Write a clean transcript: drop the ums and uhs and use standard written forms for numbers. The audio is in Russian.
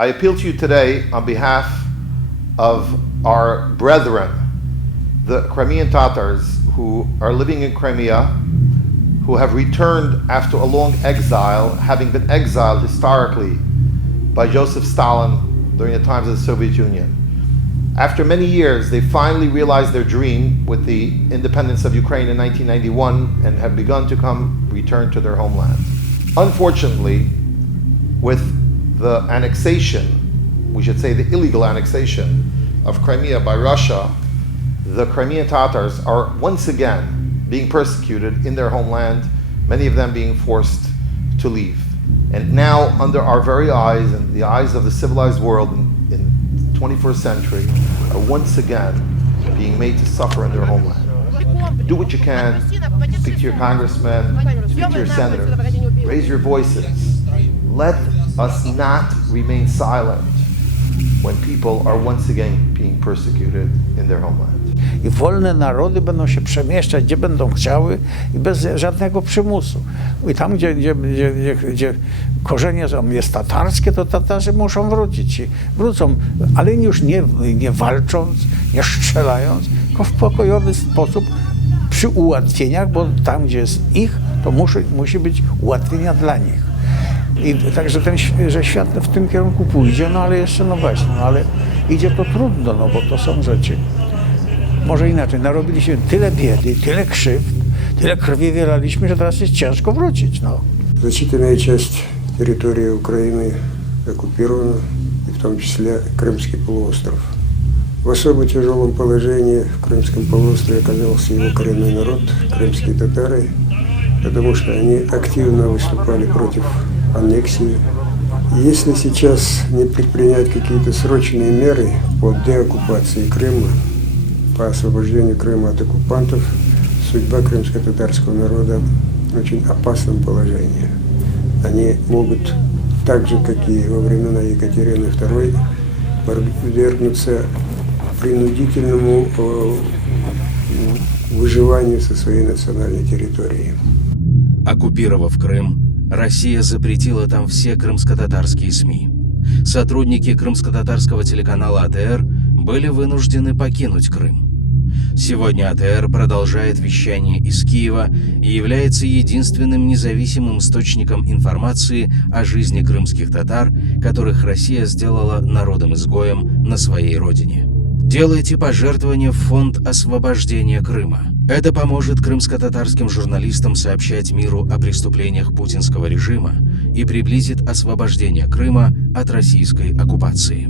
I appeal to you today on behalf of our brethren, the Crimean Tatars who are living in Crimea, who have returned after a long exile, having been exiled historically by Joseph Stalin during the times of the Soviet Union. After many years, they finally realized their dream with the independence of Ukraine in 1991 and have begun to return to their homeland. Unfortunately, with the annexation, we should say the illegal annexation of Crimea by Russia, the Crimean Tatars are once again being persecuted in their homeland, many of them being forced to leave. And now, under our very eyes and the eyes of the civilized world in the 21st century, are once again being made to suffer in their homeland. Do what you can, speak to your congressmen, speak to your senators, raise your voices. Let us not remain silent when people are once again being persecuted in their homeland. I wolne narody będą się przemieszczać, gdzie będą chciały i bez żadnego przymusu. I tam, gdzie korzenie jest tatarskie, to Tatarzy muszą wrócić. I wrócą, ale już nie walcząc, nie strzelając, tylko w pokojowy sposób, przy ułatwieniach, bo tam, gdzie jest ich, to musi być ułatwienia dla nich. I także że świat w tym kierunku pójdzie, no ale jeszcze, no właśnie, no ale idzie to trudno, no bo to są rzeczy. Może inaczej, narobiliśmy tyle biedy, tyle krzywd, tyle krwi wylaliśmy, że teraz jest ciężko wrócić, no. Значительная часть территории Украины оккупирована, и в том числе Крымский полуостров. В особо тяжелом положении в Крымском полуострове оказался его коренной народ, крымские татары, потому что они активно выступали против аннексии. И если сейчас не предпринять какие-то срочные меры по деоккупации Крыма, по освобождению Крыма от оккупантов, судьба крымско-татарского народа в очень опасном положении. Они могут, так же, как и во времена Екатерины II, подвергнуться принудительному выживанию со своей национальной территории. Оккупировав Крым, Россия запретила там все крымско-татарские СМИ. Сотрудники крымско-татарского телеканала АТР были вынуждены покинуть Крым. Сегодня АТР продолжает вещание из Киева и является единственным независимым источником информации о жизни крымских татар, которых Россия сделала народом-изгоем на своей родине. Делайте пожертвования в фонд освобождения Крыма. Это поможет крымско-татарским журналистам сообщать миру о преступлениях путинского режима и приблизит освобождение Крыма от российской оккупации.